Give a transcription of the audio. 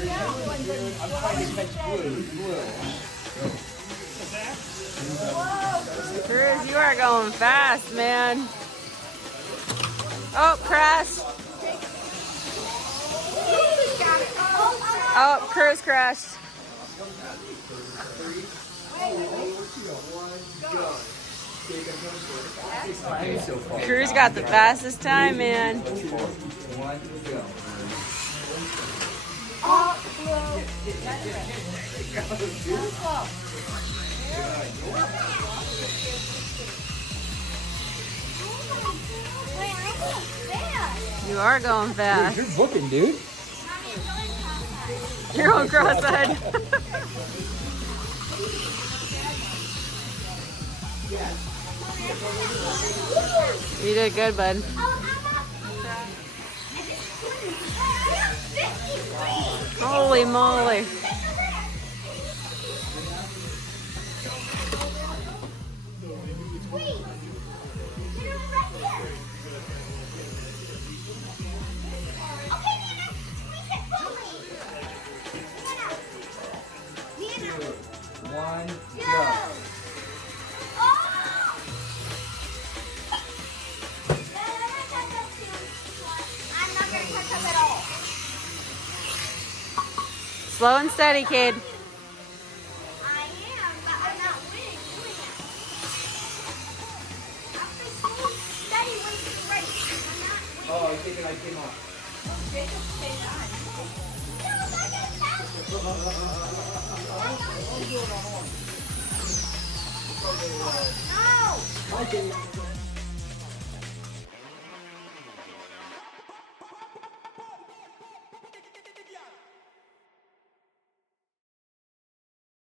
I'm trying to catch blue. Cruz, you are going fast, man. Oh, crash. Oh, Cruz crashed. Cruz got the fastest time, man. You are going fast. Dude, you're booking, dude. You're on cross-eyed. You did good, bud. Holy moly. One, go. I'm not going to catch up at all. Slow and steady, kid. I am, but I'm not winning doing it. After slow, steady wins the race. I'm not winning. Oh, I think I came off. Jacob, stay on. No, I'm not going to pass it. No!